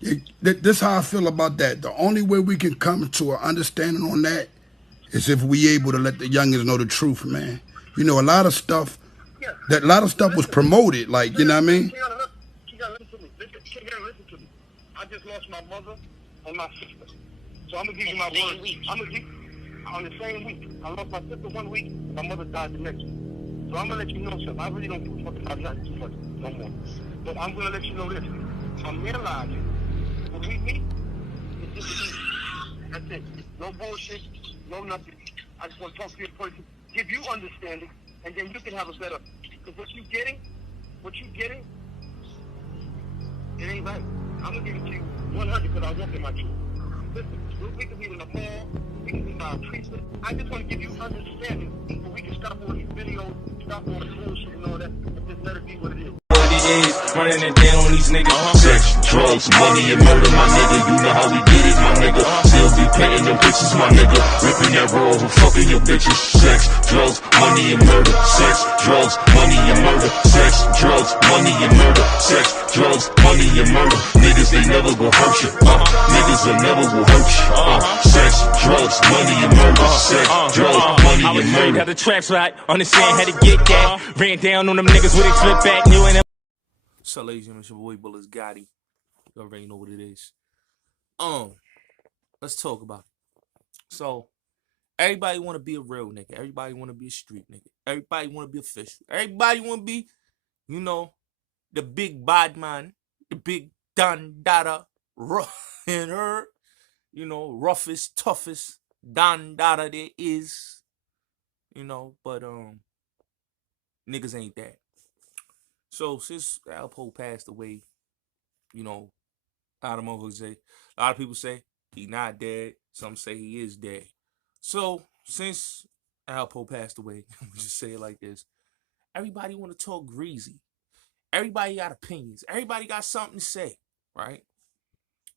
This how I feel about that. The only way we can come to an understanding on that is if we able to let the youngins know the truth, man. You know, a lot of stuff Yeah. that a lot of stuff was Listen. promoted, like you know what I mean. You gotta listen to me. Listen to me. I just lost my mother and my sister. So I'm gonna give you my word. I'm gonna give on the same week. I lost my sister 1 week, my mother died the next week. So I'm gonna let you know something. I really don't give a fuck about nothing too much no more. But I'm gonna let you know this. I'm realizing when we meet, it's just easy. That's it. No bullshit, no nothing. I just want to talk to you in person, give you understanding, and then you can have a better. Because what you getting, it ain't right. I'm gonna give it to you 100 because I walk in my truth. Listen, we can be in the mall, we can be by a precinct. I just want to give you understanding so we can stop all these videos, stop all the bullshit and all that, and just let it be what it is. What it is, running it down on these niggas. Sex, drugs, money, and murder, my nigga. You know how we get it, my nigga. Still be painting them bitches, my nigga. Ripping that raw and fucking your bitches. Sex, drugs, money, and murder. Sex, drugs, money, and murder. Sex, drugs, money, and murder. Sex, drugs, money, and murder. Niggas, they never gon' hurt you. Niggas, they never will hurt you. Sex, drugs, money, and murder. Sex, drugs, money, and murder. How the traps right, understand how to get that. Ran down on them niggas with a flip back, new and So, ladies and gentlemen, it's your boy Bullets Gotti. You already know what it is. Let's talk about it. So, everybody want to be a real nigga. Everybody want to be a street nigga. Everybody want to be official. Everybody want to be, you know, the big bad man, the big Don Dada, rough and her, you know, roughest, toughest Don Dada there is, you know, but niggas ain't that. So since Alpo passed away, you know, a lot of motherfuckers say, a lot of people say he not dead. Some say he is dead. So since Alpo passed away, we just say it like this: everybody want to talk greasy. Everybody got opinions. Everybody got something to say, right?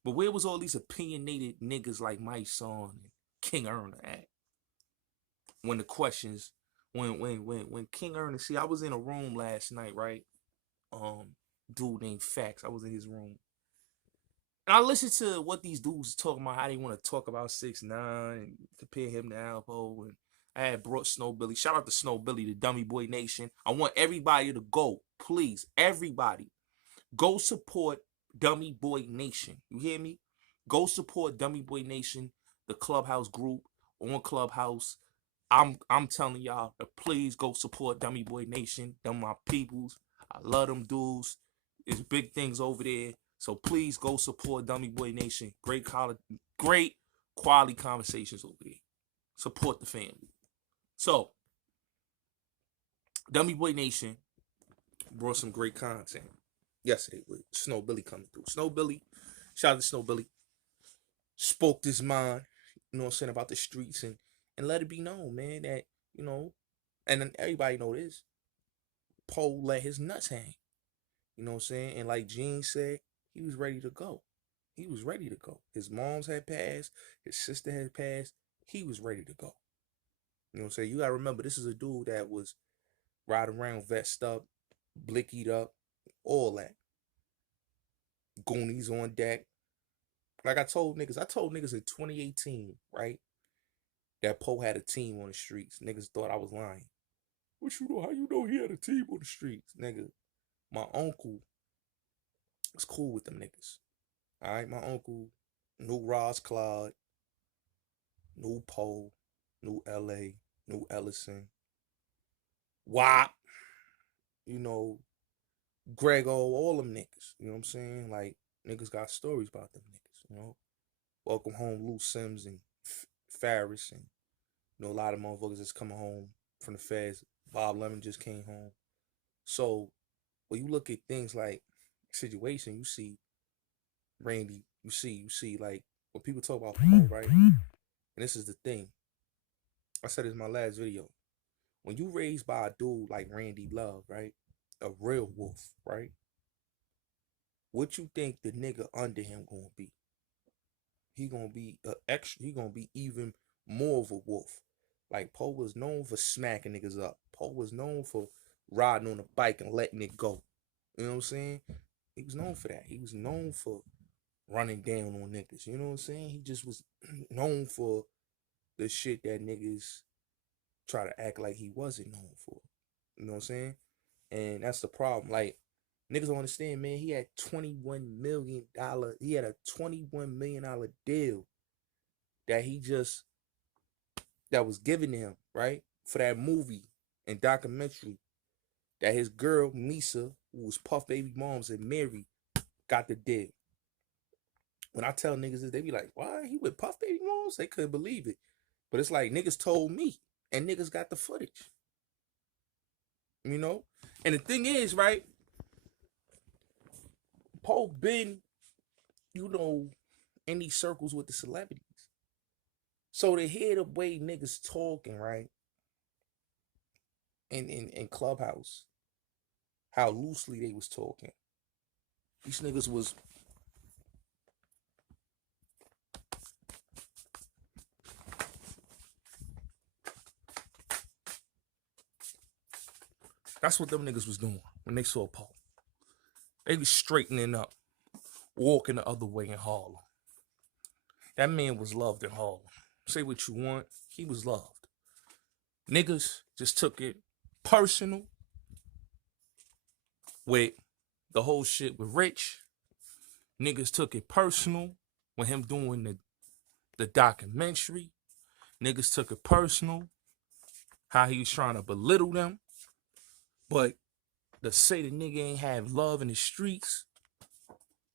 But where was all these opinionated niggas like Mysonne and King Earner at? When the questions, when King Earner, see, I was in a room last night, right? Dude named Fax. I was in his room. And I listened to what these dudes talking about, how they want to talk about 6ix9ine and compare him to Alpo. And I had brought Snow Billy. Shout out to Snow Billy, the Dummy Boy Nation. I want everybody to go. Please, everybody. Go support Dummy Boy Nation. You hear me? Go support Dummy Boy Nation, the Clubhouse group on Clubhouse. I'm telling y'all to please go support Dummy Boy Nation. Them my peoples. I love them dudes. There's big things over there. So please go support Dummy Boy Nation. Great quality conversations over there. Support the family. So, Dummy Boy Nation brought some great content yesterday with Snow Billy coming through. Snow Billy, shout out to Snow Billy, spoke this mind, you know what I'm saying, about the streets and let it be known, man, that, you know, and then everybody know this, Poe let his nuts hang. You know what I'm saying? And like Gene said, he was ready to go. He was ready to go. His moms had passed. His sister had passed. He was ready to go. You know what I'm saying? You got to remember, this is a dude that was riding around vest up, blickied up, all that. Goonies on deck. Like I told niggas in 2018, right? That Poe had a team on the streets. Niggas thought I was lying. What you know? How you know he had a team on the streets? Nigga, my uncle was cool with them niggas. Alright, my uncle knew Ross Claude, knew Poe, knew LA, knew Ellison, WAP, you know, Grego, all them niggas. You know what I'm saying? Like, niggas got stories about them niggas, you know? Welcome home, Lou Sims and Farris, and, you know, a lot of motherfuckers that's coming home from the feds. Bob Lemon just came home. So, when you look at things like Situation, you see Randy, you see like when people talk about Poe, right? And this is the thing. I said this in my last video. When you raised by a dude like Randy Love, right? A real wolf, right? What you think the nigga under him gonna be? He gonna be extra. He gonna be even more of a wolf. Like Poe was known for smacking niggas up. Poe was known for riding on a bike and letting it go. You know what I'm saying? He was known for that. He was known for running down on niggas. You know what I'm saying? He just was known for the shit that niggas try to act like he wasn't known for. You know what I'm saying? And that's the problem. Like, niggas don't understand, man. He had $21 million. He had a $21 million deal that that was given to him, right? For that movie and documentary that his girl, Misa, who was Puff Baby moms and Mary, got the deal. When I tell niggas this, they be like, why? He with Puff Baby moms? They couldn't believe it. But it's like, niggas told me, and niggas got the footage. You know? And the thing is, right? Poe been, you know, in these circles with the celebrities. So to hear the way niggas talking, right? In Clubhouse, how loosely they was talking. These niggas was that's what them niggas was doing when they saw Poe. They was straightening up, walking the other way in Harlem. That man was loved in Harlem. Say what you want, he was loved. Niggas just took it personal with the whole shit with Rich. Niggas took it personal with him doing the documentary. Niggas took it personal how he was trying to belittle them. But to say the nigga ain't have love in the streets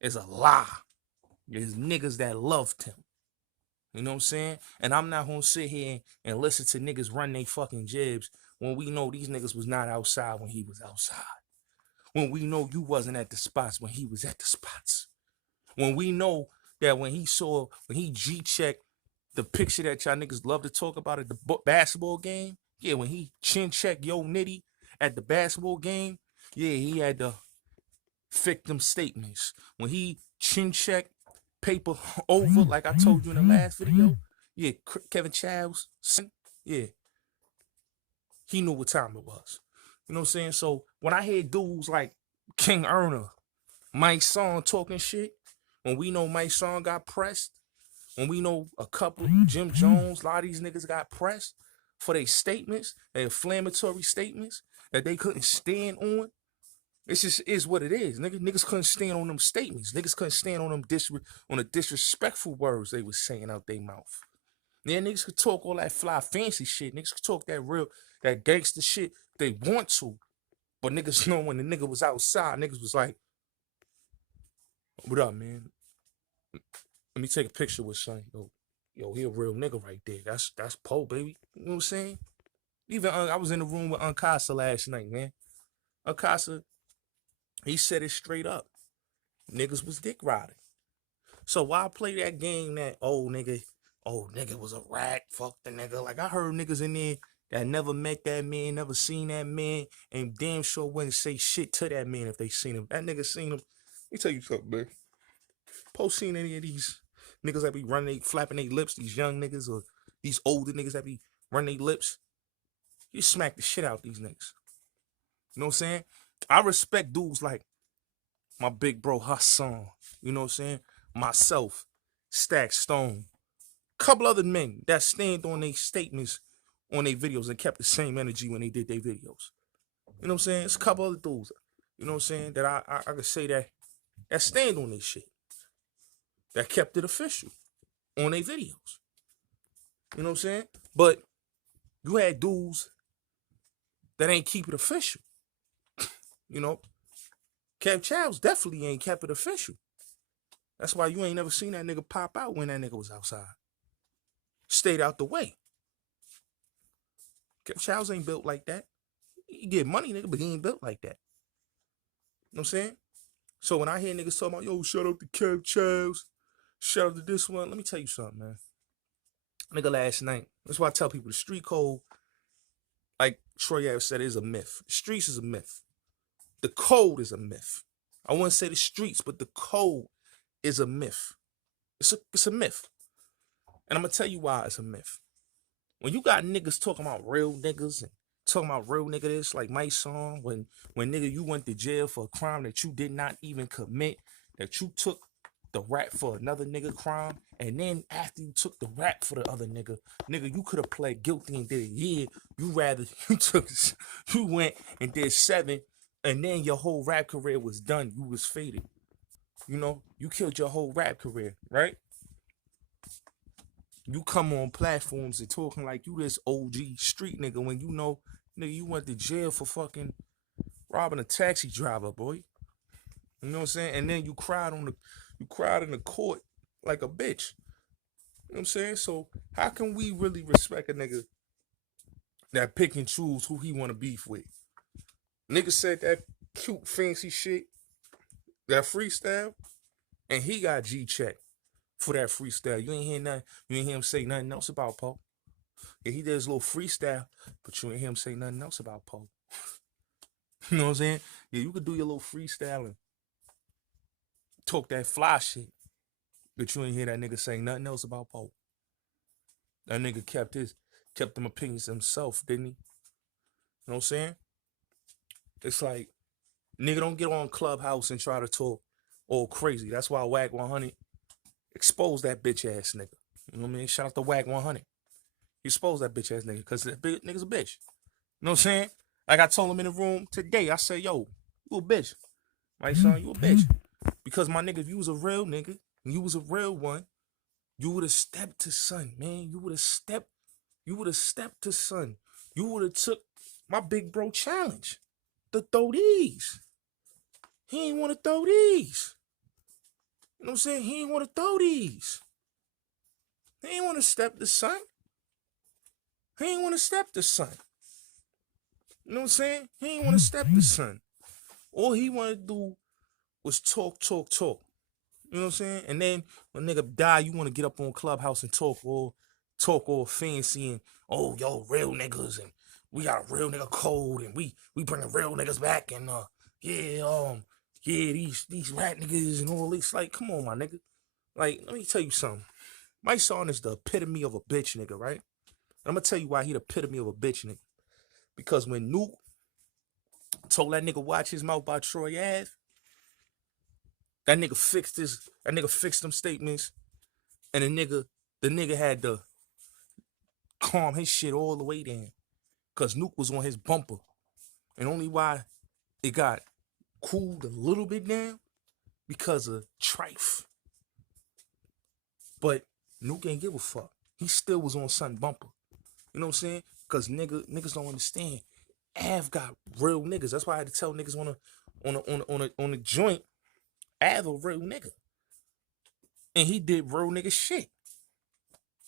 is a lie. There's niggas that loved him. You know what I'm saying? And I'm not gonna sit here and listen to niggas run they fucking jibs when we know these niggas was not outside when he was outside. When we know you wasn't at the spots when he was at the spots. When we know that when he G-checked the picture that y'all niggas love to talk about at the basketball game, yeah, when he chin-checked Yo Nitty at the basketball game, yeah, he had to fix them statements. When he chin-checked paper over, like I told you in the last video, yeah, Kevin Child's son, yeah, he knew what time it was. You know what I'm saying? So when I hear dudes like King Earner, Mysonne talking shit, when we know Mysonne got pressed, when we know a couple, Jim Jones, a lot of these niggas got pressed for their statements, their inflammatory statements that they couldn't stand on. It just is what it is. Niggas couldn't stand on them statements. Niggas couldn't stand on them on the disrespectful words they was saying out their mouth. Yeah, niggas could talk all that fly fancy shit. Niggas could talk that gangster shit they want to. But niggas know when the nigga was outside, niggas was like, what up, man? Let me take a picture with son. Yo, he a real nigga right there. That's Poe, baby. You know what I'm saying? Even I was in the room with Uncasa last night, man. Uncasa, he said it straight up. Niggas was dick riding. So why I play that game that, nigga was a rat, fuck the nigga. Like, I heard niggas in there that never met that man, never seen that man, and damn sure wouldn't say shit to that man if they seen him. That nigga seen him. Let me tell you something, man. Post seen any of these niggas that be flapping their lips, these young niggas or these older niggas that be running their lips, you smack the shit out these niggas. You know what I'm saying? I respect dudes like my big bro Hassan, you know what I'm saying? Myself, Stack Stone, couple other men that stand on their statements on their videos and kept the same energy when they did their videos. You know what I'm saying? It's a couple other dudes, you know what I'm saying, that I could say that stand on this shit. That kept it official on their videos. You know what I'm saying? But you had dudes that ain't keep it official. You know? Kev Childs definitely ain't kept it official. That's why you ain't never seen that nigga pop out when that nigga was outside. Stayed out the way. Kev Childs ain't built like that. He get money, nigga, but he ain't built like that. You know what I'm saying? So when I hear niggas talking about, yo, shout out to Kev Childs, shout out to this one, let me tell you something, man. Nigga, last night, that's why I tell people the street code, like Troy Ave said, is a myth. The streets is a myth. The code is a myth. I wouldn't say the streets, but the code is a myth. It's a myth. And I'm going to tell you why it's a myth. When you got niggas talking about real niggas and talking about real nigga this, like Mysonne, when nigga you went to jail for a crime that you did not even commit, that you took the rap for another nigga crime, and then after you took the rap for the other nigga, you could have pled guilty and did a year. You went and did 7, and then your whole rap career was done. You was faded. You know, you killed your whole rap career, right? You come on platforms and talking like you this OG street nigga when you know, nigga, you went to jail for fucking robbing a taxi driver, boy. You know what I'm saying? And then you cried in the court like a bitch. You know what I'm saying? So how can we really respect a nigga that pick and choose who he want to beef with? Nigga said that cute fancy shit, that freestyle, and he got G-check for that freestyle. You ain't hear nothing. You ain't hear him say nothing else about Poe. Yeah, he did his little freestyle, but you ain't hear him say nothing else about Poe. You know what I'm saying? Yeah, you could do your little freestyle and talk that fly shit, but you ain't hear that nigga say nothing else about Poe. That nigga kept them opinions himself, didn't he? You know what I'm saying? It's like, nigga don't get on Clubhouse and try to talk all crazy. That's why Whack 100 exposed that bitch ass nigga. You know what I mean? Shout out to Whack 100. He exposed that bitch ass nigga because that nigga's a bitch. You know what I'm saying? Like I told him in the room today, I said, yo, you a bitch. My son, you a bitch. Because my nigga, if you was a real nigga, and you was a real one, you would have stepped to son, man. You would have stepped to son. You would have took my big bro challenge to throw these. He ain't want to throw these. You know what I'm saying? He ain't want to throw these. He ain't want to step to son. He ain't want to step to son. You know what I'm saying? He ain't want to step to son. All he wanted to do was talk. You know what I'm saying? And then when a nigga die, you want to get up on Clubhouse and talk all fancy and, oh, yo, real niggas, and we got a real nigga code, and we bringing real niggas back, and these rat niggas and all this. Like, come on, my nigga. Like, let me tell you something. Mysonne is the epitome of a bitch nigga, right? And I'm gonna tell you why he the epitome of a bitch nigga. Because when Nuke told that nigga watch his mouth by Troy Ave, that nigga fixed them statements, and the nigga had to calm his shit all the way down. Cause Nuke was on his bumper. And only why it got cooled a little bit down because of Trife. But Nuke ain't give a fuck. He still was on Sun bumper. You know what I'm saying? Cause niggas don't understand. Av got real niggas. That's why I had to tell niggas on a joint, Av a real nigga. And he did real nigga shit.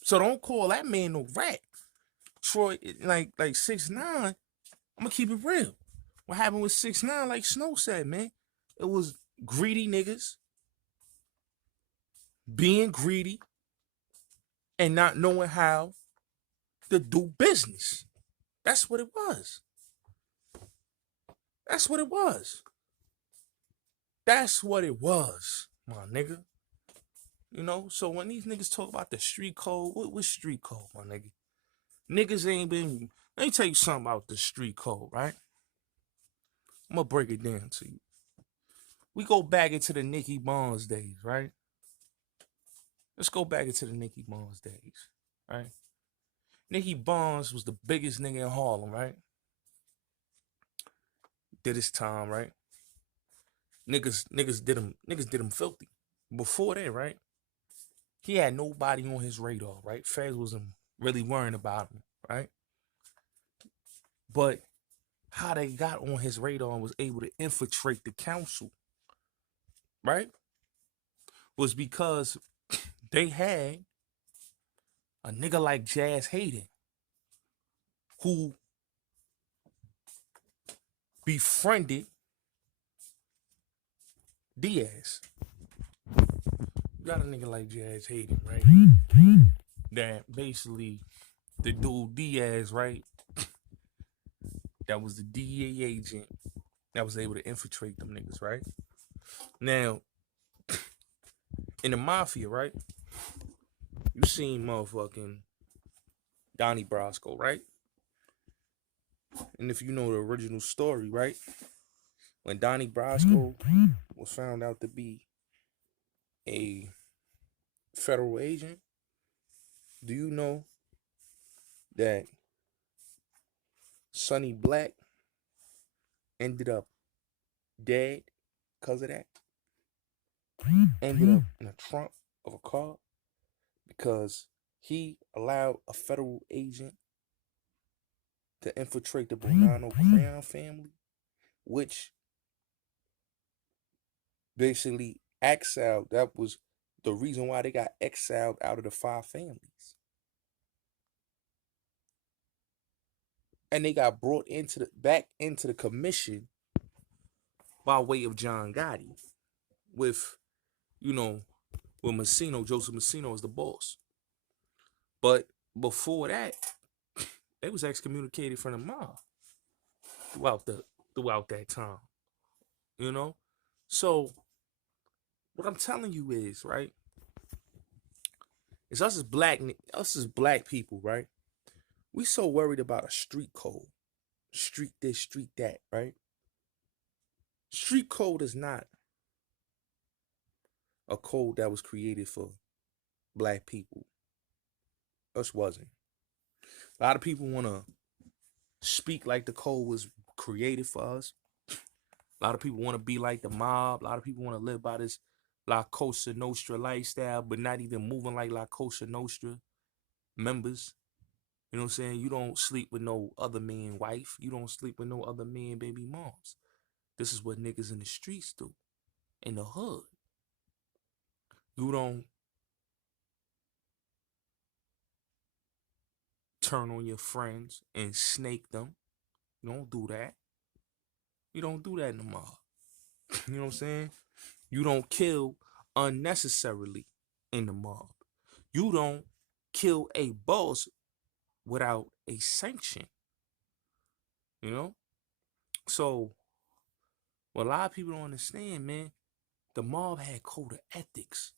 So don't call that man no rat. Troy, like 6ix9ine, I'm gonna keep it real. What happened with 6ix9ine, like Snow said, man, it was greedy niggas being greedy and not knowing how to do business. That's what it was. That's what it was. That's what it was, my nigga. You know, so when these niggas talk about the street code, what street code, my nigga? Niggas ain't been. Let me tell you something about the street code, right? I'm gonna break it down to you. We go back into the Nicky Barnes days, right? Let's go back into the Nicky Barnes days, right? Nicky Barnes was the biggest nigga in Harlem, right? Did his time, right? Niggas did him filthy. Before that, right? He had nobody on his radar, right? Feds wasn't really worrying about him, right? But how they got on his radar and was able to infiltrate the council, right? Was because they had a nigga like Jazz Hayden who befriended Diaz. You got a nigga like Jazz Hayden, right? That basically the dude Diaz, right? That was the DEA agent that was able to infiltrate them niggas, right? Now, in the mafia, right? You seen motherfucking Donnie Brasco, right? And if you know the original story, right? When Donnie Brasco was found out to be a federal agent, do you know that Sonny Black ended up dead because of that? Ended up in a trunk of a car because he allowed a federal agent to infiltrate the Bonanno Crown family, which basically exiled. That was the reason why they got exiled out of the 5 families. And they got brought back into the commission by way of John Gotti, with, with Joseph Massino as the boss. But before that, they was excommunicated from the mob throughout that time. So what I'm telling you is, right, is us as black people, right? We so worried about a street code. Street this, street that, right? Street code is not a code that was created for black people. Us wasn't. A lot of people want to speak like the code was created for us. A lot of people want to be like the mob. A lot of people want to live by this La Cosa Nostra lifestyle, but not even moving like La Cosa Nostra members. You know what I'm saying? You don't sleep with no other man wife. You don't sleep with no other man baby moms. This is what niggas in the streets do. In the hood. You don't turn on your friends and snake them. You don't do that. You don't do that in the mob. You know what I'm saying? You don't kill unnecessarily in the mob. You don't kill a boss without a sanction. So what a lot of people don't understand, man, the mob had code of ethics.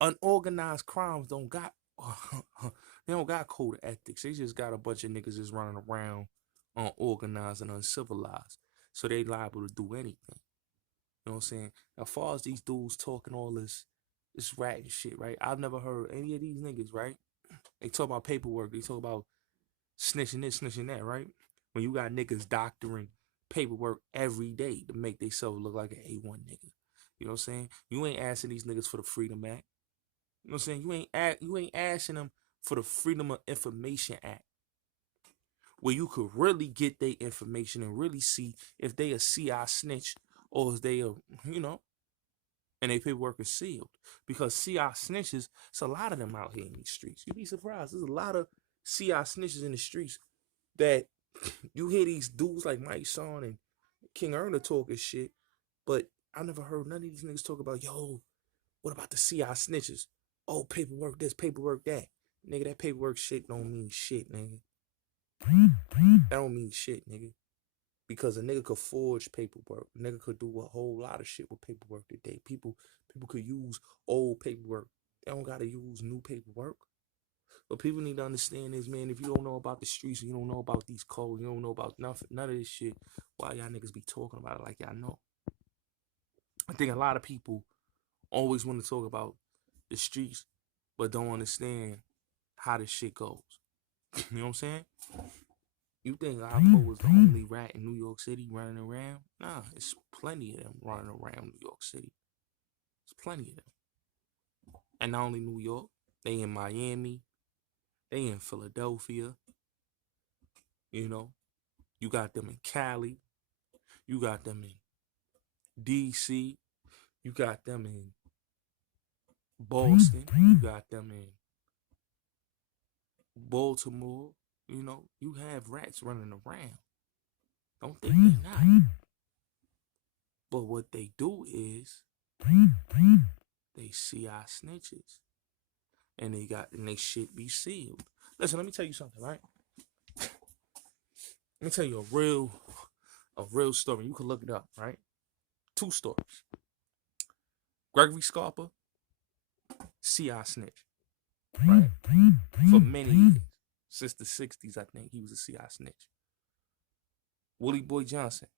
Unorganized crimes don't got they don't got code of ethics. They just got a bunch of niggas just running around unorganized and uncivilized. So they liable to do anything. You know what I'm saying? As far as these dudes talking all this rat and shit, right? I've never heard any of these niggas, right? They talk about paperwork. They talk about snitching this, snitching that, right? When you got niggas doctoring paperwork every day to make themselves look like an A1 nigga. You know what I'm saying? You ain't asking these niggas for the Freedom Act. You know what I'm saying? You ain't asking them for the Freedom of Information Act, where you could really get their information and really see if they a CI snitch or if they a, and their paperwork is sealed. Because CI snitches, it's a lot of them out here in these streets. You'd be surprised. There's a lot of CI snitches in the streets that you hear these dudes like Mysonne and King Earner talking shit, but I never heard none of these niggas talk about, yo, what about the CI snitches? Oh, paperwork this, paperwork that. Nigga, that paperwork shit don't mean shit, nigga. That don't mean shit, nigga. Because a nigga could forge paperwork. A nigga could do a whole lot of shit with paperwork today. People could use old paperwork. They don't gotta use new paperwork. But people need to understand is, man, if you don't know about the streets, you don't know about these codes, you don't know about nothing, none of this shit, why y'all niggas be talking about it like y'all know? I think a lot of people always want to talk about the streets, but don't understand how this shit goes. You know what I'm saying? You think Alpo was the only rat in New York City running around? Nah, it's plenty of them running around New York City. It's plenty of them. And not only New York, they in Miami, they in Philadelphia. You got them in Cali. You got them in DC. You got them in Boston. You got them in Baltimore. You have rats running around. Don't think they're not. But what they do is they CI snitches. And they shit be sealed. Listen, let me tell you something, right? Let me tell you a real story. You can look it up, right? 2 stories. Gregory Scarpa, CI snitch, right? For many years. Since the 60s, I think he was a CI snitch. Willie Boy Johnson,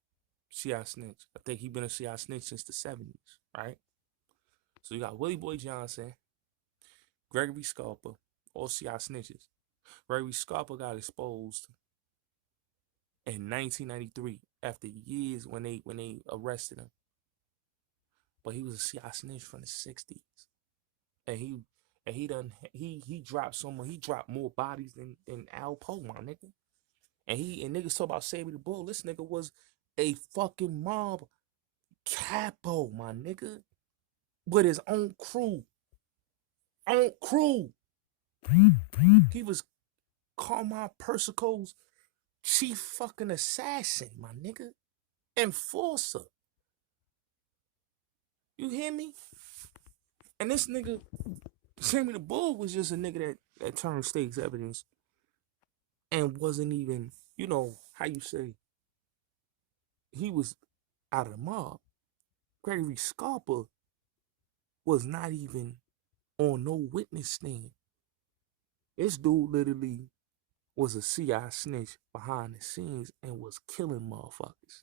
CI snitch. I think he been a CI snitch since the 70s, right? So you got Willie Boy Johnson, Gregory Scarpa, all CI snitches. Gregory Scarpa got exposed in 1993 after years when they arrested him. But he was a CI snitch from the 60s. And he dropped more bodies than Alpo, my nigga. And niggas talk about Sammy the Bull. This nigga was a fucking mob capo, my nigga. With his own crew. He was Carmine Persico's chief fucking assassin, my nigga. Enforcer. You hear me? And this nigga, Sammy the Bull, was just a nigga that turned stakes evidence and wasn't even, you know, how you say, he was out of the mob. Gregory Scarpa was not even on no witness stand. This dude literally was a CI snitch behind the scenes and was killing motherfuckers.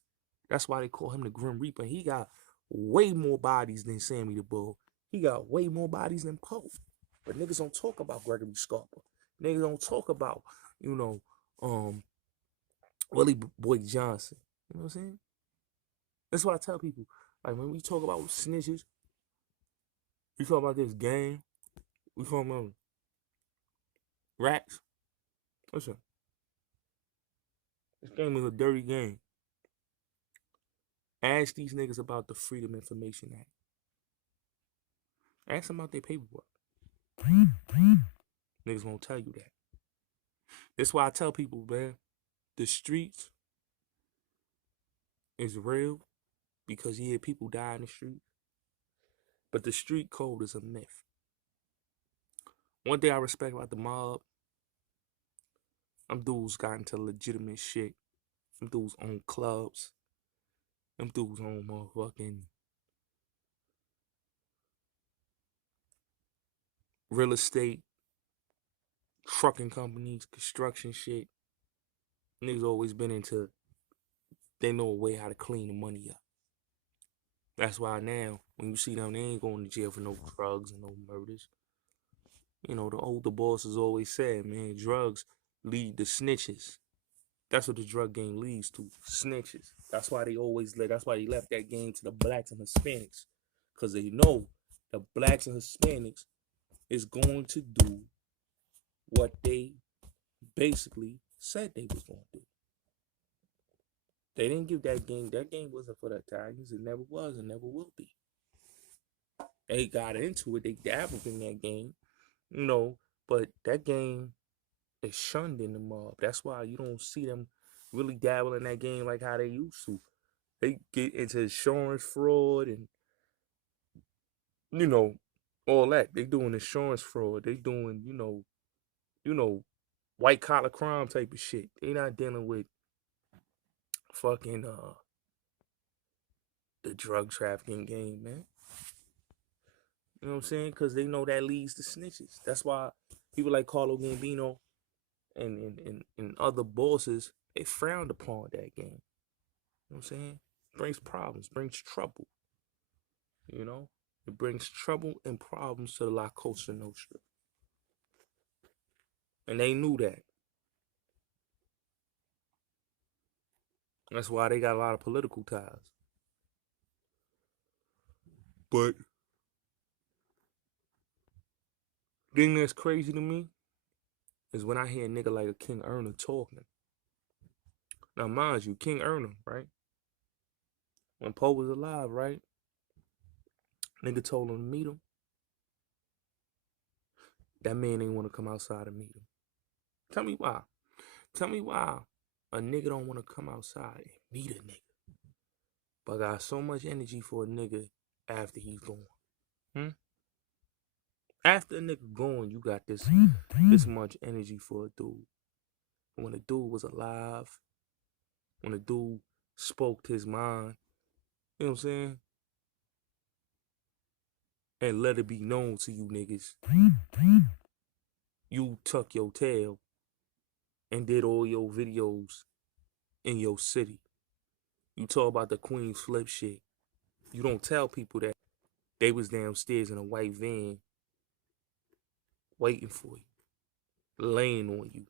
That's why they call him the Grim Reaper. He got way more bodies than Sammy the Bull. He got way more bodies than Poe. But niggas don't talk about Gregory Scarpa. Niggas don't talk about, you know, Willie Boy Johnson. You know what I'm saying? That's why I tell people, like, when we talk about snitches, we talk about this game, we talk about rats. Listen, this game is a dirty game. Ask these niggas about the Freedom Information Act. Ask them about their paperwork. Niggas won't tell you that. That's why I tell people, man, the streets is real because, yeah, people die in the street. But the street code is a myth. One thing I respect about the mob, them dudes got into legitimate shit. Them dudes own clubs. Them dudes own motherfucking real estate, trucking companies, construction shit. Niggas always been into, they know a way how to clean the money up. That's why now, when you see them, they ain't going to jail for no drugs and no murders. You know, the older bosses always said, man, drugs lead to snitches. That's what the drug game leads to, snitches. That's why they left that game to the blacks and Hispanics. Because they know the blacks and Hispanics is going to do what they basically said they was going to do. They didn't give that game wasn't for the Italians. It never was and never will be. They got into it, they dabbled in that game, you know, but that game is shunned in the mob. That's why you don't see them really dabble in that game like how they used to. They get into insurance fraud and, you know, all that. They doing insurance fraud. They doing, you know, white collar crime type of shit. They not dealing with fucking the drug trafficking game, man. You know what I'm saying? Because they know that leads to snitches. That's why people like Carlo Gambino and other bosses, they frowned upon that game. You know what I'm saying? It brings problems, brings trouble. You know? It brings trouble and problems to the La Cosa Nostra. And they knew that. That's why they got a lot of political ties. But the thing that's crazy to me is when I hear a nigga like a King Earner talking. Now, mind you, King Earner, right? When Poe was alive, right? Nigga told him to meet him. That man ain't want to come outside and meet him. Tell me why. Tell me why a nigga don't want to come outside and meet a nigga, but got so much energy for a nigga after he's gone. After a nigga gone, you got this much energy for a dude. When a dude was alive, when a dude spoke his mind, you know what I'm saying? And let it be known to you niggas, you tuck your tail and did all your videos in your city. You talk about the Queen's Flip shit. You don't tell people that. They was downstairs in a white van waiting for you, laying on you.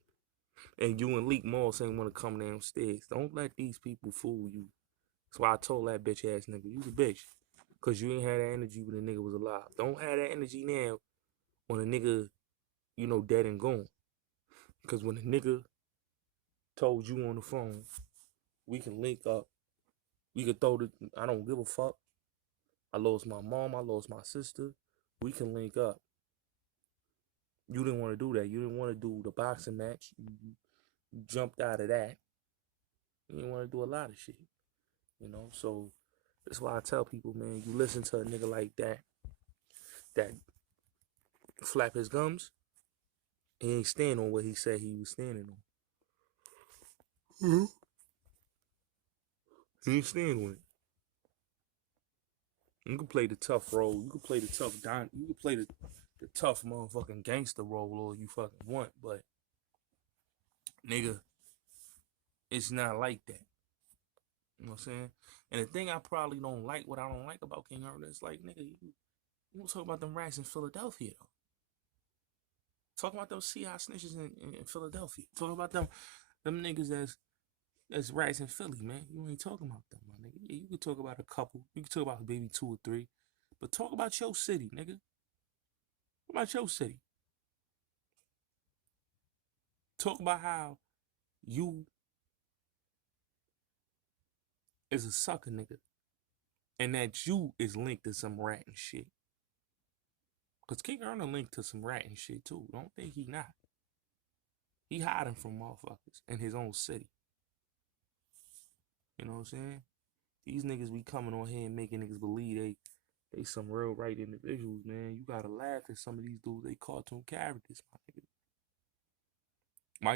And you and Leak Moss ain't want to come downstairs. Don't let these people fool you. That's why I told that bitch ass nigga, you the bitch. Because you ain't had that energy when the nigga was alive. Don't have that energy now when a nigga, you know, dead and gone. Because when a nigga told you on the phone, we can link up. We can throw the, I don't give a fuck. I lost my mom. I lost my sister. We can link up. You didn't want to do that. You didn't want to do the boxing match. You jumped out of that. You didn't want to do a lot of shit. You know, so that's why I tell people, man, you listen to a nigga like that flap his gums, he ain't stand on what he said he was standing on. Mm-hmm. He ain't stand on it. You can play the tough role. You can play the tough You can play the tough motherfucking gangster role all you fucking want, but nigga, it's not like that. You know what I'm saying? And the thing I probably don't like, what I don't like about King Earner is like, nigga, you don't talk about them rats in Philadelphia though. Talk about those CI snitches in Philadelphia. Talk about them niggas that's rats in Philly, man. You ain't talking about them, my nigga. Yeah, you can talk about a couple. You can talk about maybe 2 or 3. But talk about your city, nigga. Talk about your city. Talk about how you is a sucker, nigga. And that you is linked to some rat and shit. Because King Earner linked to some rat and shit, too. Don't think he not. He hiding from motherfuckers in his own city. You know what I'm saying? These niggas be coming on here and making niggas believe they some real right individuals, man. You gotta laugh at some of these dudes. They cartoon characters, my nigga.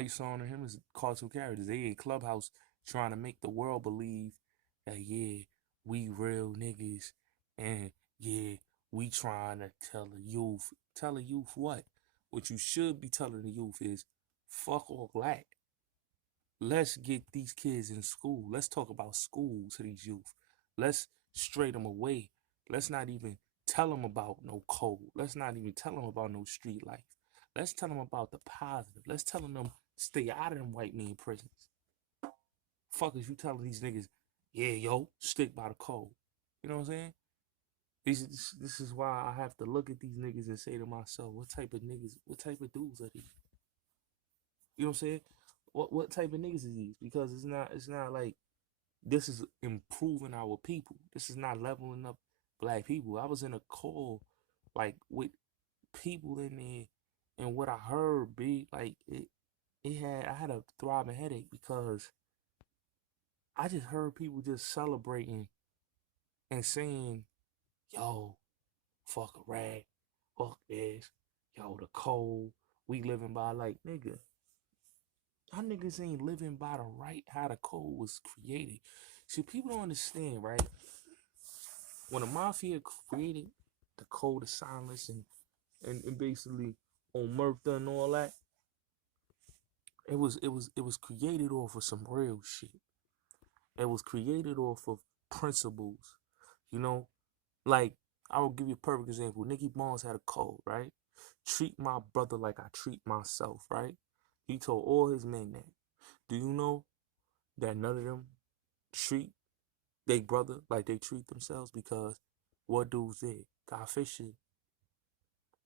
Mysonne and him is cartoon characters. They in Clubhouse trying to make the world believe that, yeah, we real niggas. And, yeah, we trying to tell the youth. Tell the youth what? What you should be telling the youth is, fuck all that. Let's get these kids in school. Let's talk about school to these youth. Let's straight them away. Let's not even tell them about no code. Let's not even tell them about no street life. Let's tell them about the positive. Let's tell them stay out of them white man prisons. Fuck is you telling these niggas, yeah, yo, stick by the code. You know what I'm saying? This is why I have to look at these niggas and say to myself, what type of niggas, what type of dudes are these? You know what I'm saying? What type of niggas is these? Because it's not like this is improving our people. This is not leveling up black people. I was in a call like with people in there, and what I heard be like I had a throbbing headache because I just heard people just celebrating and saying, yo, fuck a rag, fuck this, yo, the code, we living by, like, nigga. Y'all niggas ain't living by the right how the code was created. See, people don't understand, right? When the mafia created the code of silence and basically on Murtha and all that, it was created off of some real shit. It was created off of principles, you know? Like, I will give you a perfect example. Nicky Barnes had a code, right? Treat my brother like I treat myself, right? He told all his men that. Do you know that none of them treat their brother like they treat themselves? Because what dudes did? Guy Fisher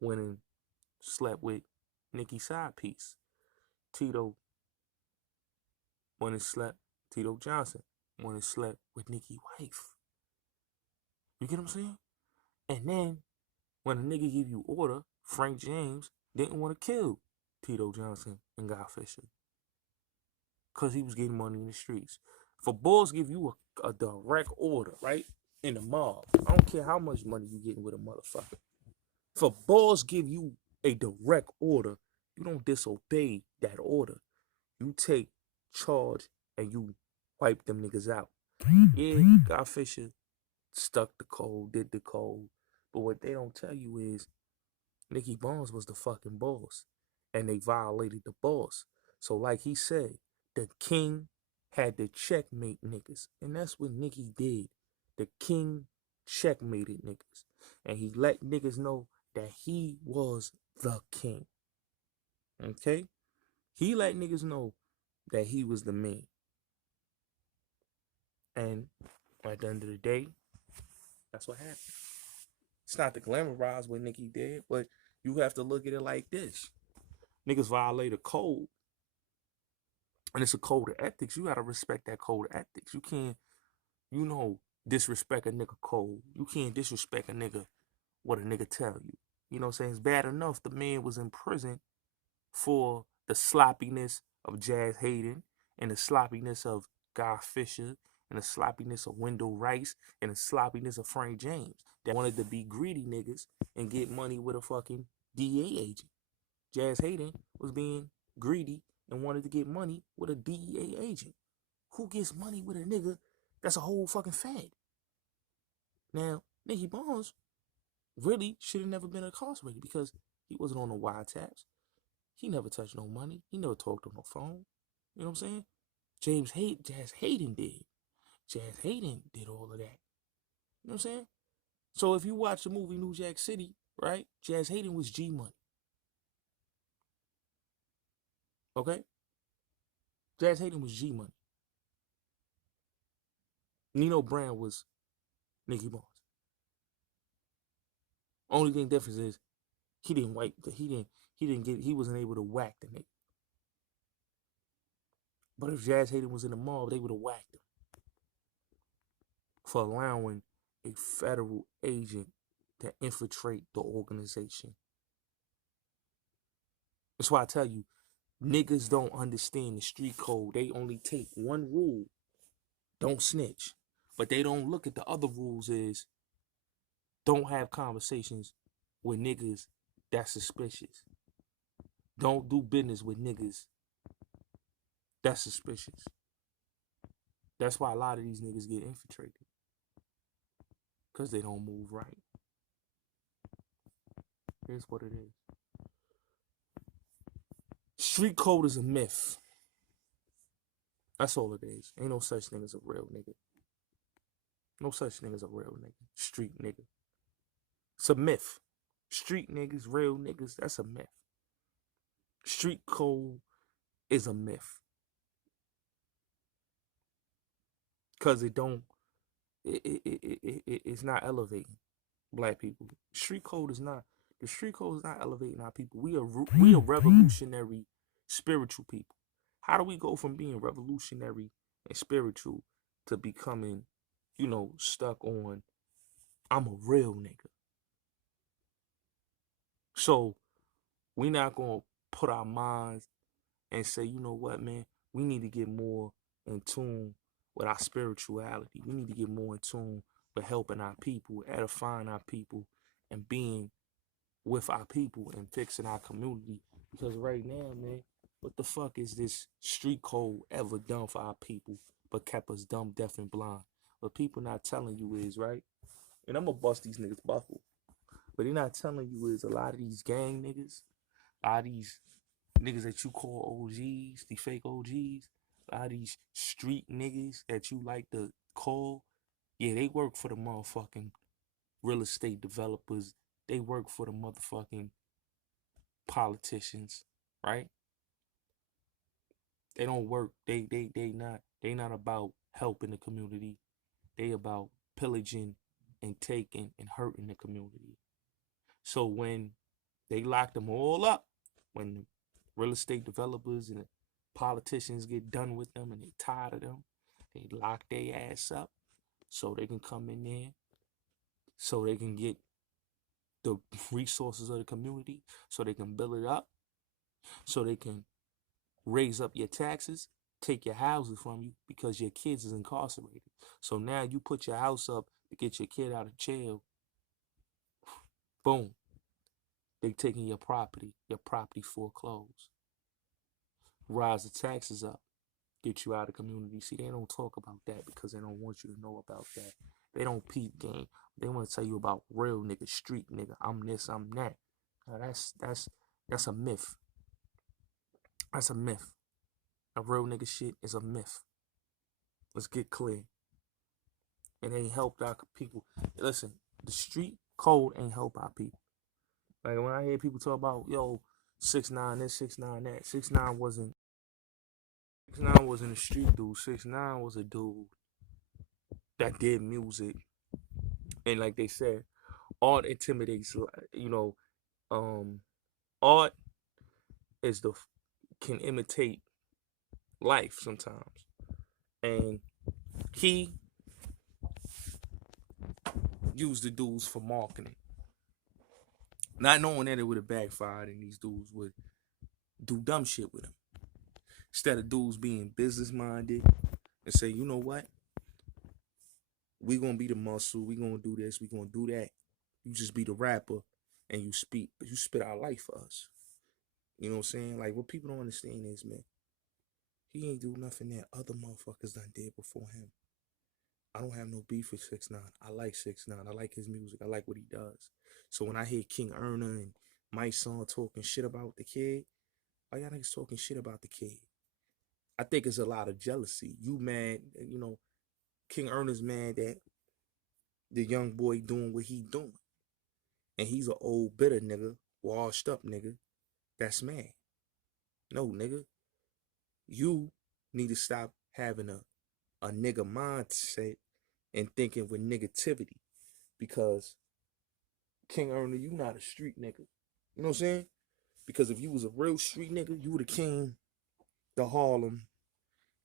went and slept with Nicky's side piece. Tito went and slept, Tito Johnson went and slept with Nicky's wife. You get what I'm saying? And then when a nigga give you order, Frank James didn't want to kill Tito Johnson and Guy Fisher because he was getting money in the streets. For boys give you a direct order, right? In the mob. I don't care how much money you getting with a motherfucker. For boys give you a direct order, you don't disobey that order. You take charge and you wipe them niggas out. Yeah, Guy Fisher stuck the code, did the code. But what they don't tell you is Nicky Barnes was the fucking boss. And they violated the boss. So like he said, the king had to checkmate niggas. And that's what Nicky did. The king checkmated niggas. And he let niggas know that he was the king. Okay? He let niggas know that he was the man. And at the end of the day, that's what happened. It's not to glamorize what Nicki did, but you have to look at it like this. Niggas violate a code. And it's a code of ethics. You gotta respect that code of ethics. You can't, disrespect a nigga code. You can't disrespect a nigga what a nigga tell you. You know what I'm saying? It's bad enough the man was in prison for the sloppiness of Jazz Hayden and the sloppiness of Guy Fisher and the sloppiness of Wendell Rice and the sloppiness of Frank James that wanted to be greedy niggas and get money with a fucking DEA agent. Jazz Hayden was being greedy and wanted to get money with a DEA agent. Who gets money with a nigga that's a whole fucking fed? Now, Nicky Barnes really should have never been incarcerated because he wasn't on no wiretaps. He never touched no money. He never talked on no phone. You know what I'm saying? Jazz Hayden did. Jazz Hayden did all of that. You know what I'm saying? So if you watch the movie New Jack City, right? Jazz Hayden was G Money. Okay? Jazz Hayden was G Money. Nino Brown was Nicky Barnes. Only thing difference is he wasn't able to whack the nigga. But if Jazz Hayden was in the mob, they would have whacked him for allowing a federal agent to infiltrate the organization. That's why I tell you, niggas don't understand the street code. They only take one rule: don't snitch. But they don't look at the other rules is don't have conversations with niggas that's suspicious. Don't do business with niggas that's suspicious. That's why a lot of these niggas get infiltrated. Because they don't move right. Here's what it is. Street code is a myth. That's all it is. Ain't no such thing as a real nigga. No such thing as a real nigga. Street nigga. It's a myth. Street niggas, real niggas, that's a myth. Street code is a myth. Because it's not elevating black people. The street code is not elevating our people. We are revolutionary spiritual people. How do we go from being revolutionary and spiritual to becoming, stuck on I'm a real nigga? So we not gonna put our minds and say, you know what, man, we need to get more in tune with our spirituality. We need to get more in tune with helping our people, edifying our people, and being with our people and fixing our community. Because right now, man, what the fuck is this street code ever done for our people but kept us dumb, deaf, and blind? What people not telling you is, right? And I'm gonna bust these niggas buckle. But they're not telling you is a lot of these gang niggas, a lot of these niggas that you call OGs, the fake OGs, a lot of these street niggas that you like to call, yeah, they work for the motherfucking real estate developers. They work for the motherfucking politicians, right? They don't work. They not about helping the community. They about pillaging and taking and hurting the community. So when they lock them all up, when the real estate developers and the politicians get done with them and they tired of them, they lock their ass up so they can come in there, so they can get the resources of the community, so they can build it up, so they can raise up your taxes, take your houses from you because your kids is incarcerated. So now you put your house up to get your kid out of jail. Boom. They taking your property foreclosed. Rise the taxes up, get you out of community. See, they don't talk about that because they don't want you to know about that. They don't peep game. They want to tell you about real nigga, street nigga. I'm this, I'm that. Now that's a myth. That's a myth. A real nigga shit is a myth. Let's get clear. It ain't helped our people. Listen, the street code ain't help our people. Like when I hear people talk about, yo, 6ix9ine this, 6ix9ine that, 6ix9ine wasn't a street dude. 6ix9ine was a dude that did music. And like they said, art intimidates, art is can imitate life sometimes. And he used the dudes for marketing. Not knowing that it would have backfired and these dudes would do dumb shit with him. Instead of dudes being business minded and say, you know what? We gonna be the muscle, we gonna do this, we gonna do that. You just be the rapper and you spit our life for us. You know what I'm saying? Like what people don't understand is, man, he ain't do nothing that other motherfuckers done did before him. I don't have no beef with 6ix9ine. I like 6ix9ine. I like his music. I like what he does. So when I hear King Earner and Mysonne talking shit about the kid, why y'all niggas talking shit about the kid? I think it's a lot of jealousy. You mad, King Earner's mad that the young boy doing what he doing. And he's an old bitter nigga, washed up nigga, that's mad. No, nigga. You need to stop having a nigga mindset and thinking with negativity. Because King Earner, you not a street nigga. You know what I'm saying? Because if you was a real street nigga, you would have came to Harlem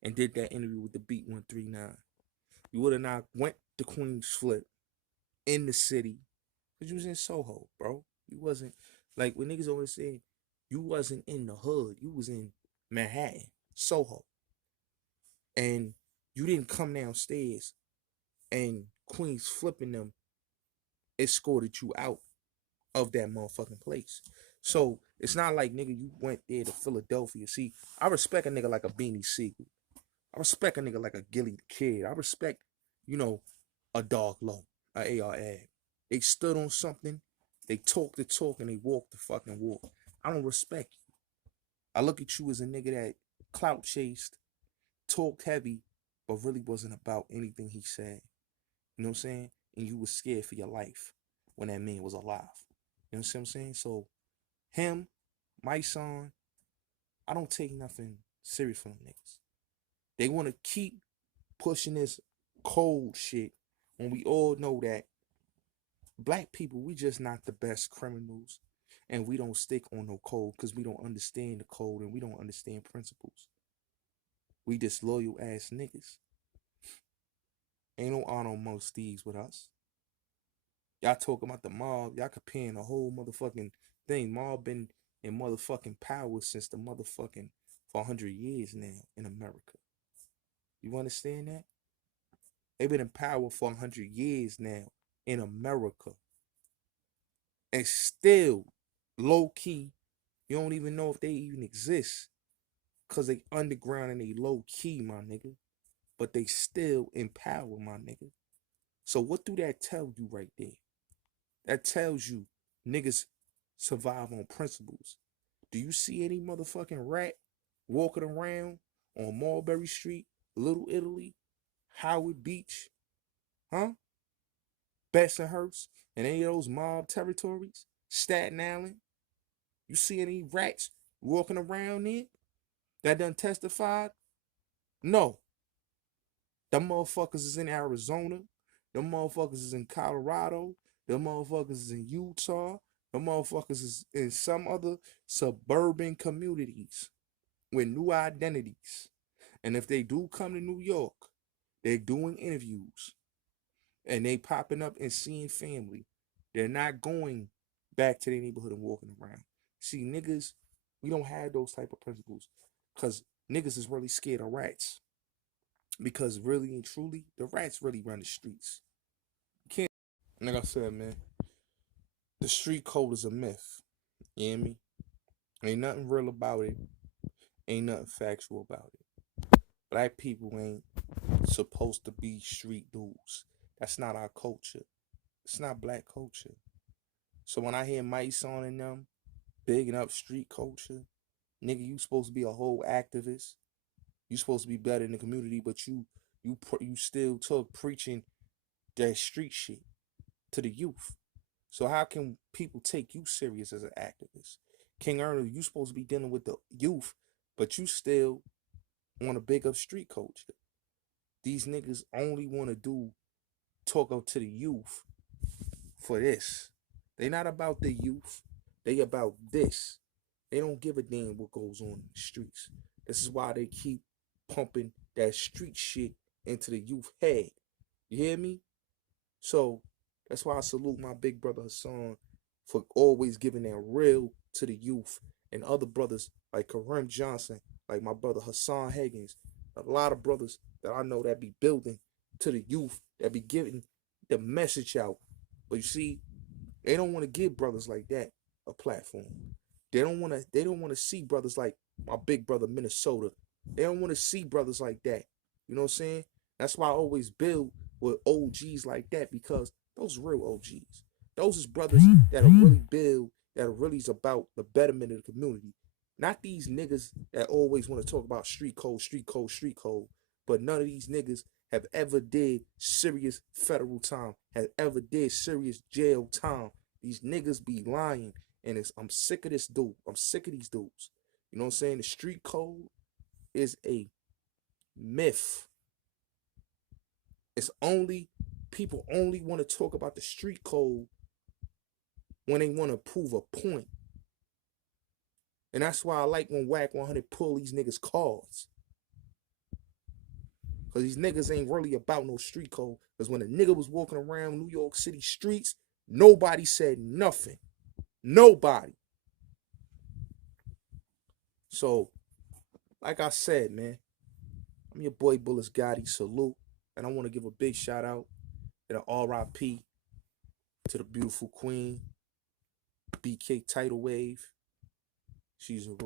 and did that interview with the Beat 139. You would have not went to Queens Flip in the city. Because you was in Soho, bro. You wasn't, like when niggas always say, you wasn't in the hood. You was in Manhattan, Soho. And you didn't come downstairs and Queens Flipping them escorted you out of that motherfucking place. So it's not like, nigga, you went there to Philadelphia. See, I respect a nigga like a Beanie Siegel. I respect a nigga like a Gilly the Kid. I respect, a Dog Low, a AR Ab. They stood on something, they talked the talk, and they walked the fucking walk. I don't respect you. I look at you as a nigga that clout chased, talked heavy, but really wasn't about anything he said. You know what I'm saying? And you was scared for your life when that man was alive. You know what I'm saying? So him, my son, I don't take nothing serious from them niggas. They want to keep pushing this cold shit when we all know that black people, we just not the best criminals, and we don't stick on no code because we don't understand the code and we don't understand principles. We just loyal ass niggas. Ain't no honor amongst thieves with us. Y'all talking about the mob, y'all comparing the whole motherfucking thing. Mob been in motherfucking power since the motherfucking for 100 years now in America. You understand that? They've been in power for 100 years now in America. And still, low key, you don't even know if they even exist. Cause they underground and they low key, my nigga. But they still in power, my nigga. So what do that tell you right there? That tells you niggas survive on principles. Do you see any motherfucking rat walking around on Mulberry Street, Little Italy, Howard Beach, Bensonhurst, and any of those mob territories, Staten Island? You see any rats walking around there that done testified? No. Them motherfuckers is in Arizona. Them motherfuckers is in Colorado. Them motherfuckers is in Utah. Them motherfuckers is in some other suburban communities with new identities. And if they do come to New York, they're doing interviews and they popping up and seeing family. They're not going back to their neighborhood and walking around. See, niggas, we don't have those type of principles because niggas is really scared of rats. Because really and truly, the rats really run the streets. You can't, like I said, man, the street code is a myth. You hear me? Ain't nothing real about it. Ain't nothing factual about it. Black people ain't supposed to be street dudes. That's not our culture. It's not black culture. So when I hear Mysonne and them bigging up street culture, nigga, you supposed to be a whole activist. You supposed to be better in the community, but you still preaching that street shit to the youth. So how can people take you serious as an activist? King Earner, you supposed to be dealing with the youth, but you still want to big up street culture. These niggas only want to talk up to the youth for this. They not about the youth. They about this. They don't give a damn what goes on in the streets. This is why they keep pumping that street shit into the youth head. You hear me? So that's why I salute my big brother Hassan for always giving that real to the youth, and other brothers like Kareem Johnson, like my brother Hassan Higgins, a lot of brothers that I know that be building to the youth, that be giving the message out. But you see, they don't want to give brothers like that a platform. They don't want to see brothers like my big brother Minnesota. They don't want to see brothers like that. You know what I'm saying? That's why I always build with OGs like that, because those are real OGs. Those is brothers that'll really build, that really is about the betterment of the community. Not these niggas that always want to talk about street code, but none of these niggas have ever did serious federal time, have ever did serious jail time. These niggas be lying, and I'm sick of this dude. I'm sick of these dudes. You know what I'm saying? The street code is a myth. It's only, people only want to talk about the street code when they want to prove a point. And that's why I like when Whack 100 pull these niggas cards. Because these niggas ain't really about no street code. Because when a nigga was walking around New York City streets, nobody said nothing. Nobody. So, like I said, man, I'm your boy Bullets Gotti. Salute. And I want to give a big shout out and an R.I.P. to the beautiful queen, BK Tidal Wave. She was a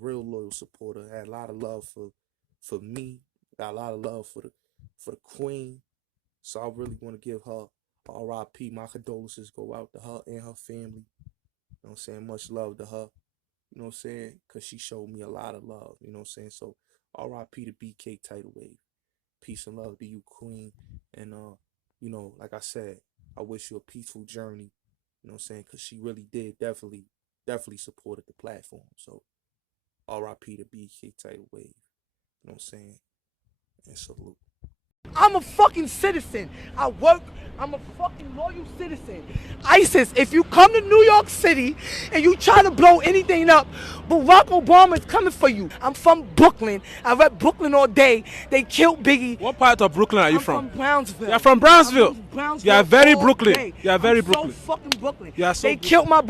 real loyal supporter. Had a lot of love for me. Got a lot of love for the queen. So I really want to give her R.I.P. My condolences go out to her and her family. You know what I'm saying? Much love to her. You know what I'm saying? Because she showed me a lot of love. You know what I'm saying? So R.I.P. to BK Tidal Wave. Peace and love to you, queen. And, you know, like I said, I wish you a peaceful journey. You know what I'm saying? Because she really did definitely supported the platform. So R.I.P. to BK Tidal Wave. You know what I'm saying? And salute. I'm a fucking citizen. I work. I'm a fucking loyal citizen. ISIS, if you come to New York City and you try to blow anything up, Barack Obama is coming for you. I'm from Brooklyn. I rep Brooklyn all day. They killed Biggie. What part of Brooklyn are you from? I'm from Brownsville. You're from Brownsville. I'm from Brownsville. You are very all Brooklyn. day. You are very I'm Brooklyn. so fucking Brooklyn. You are so they killed my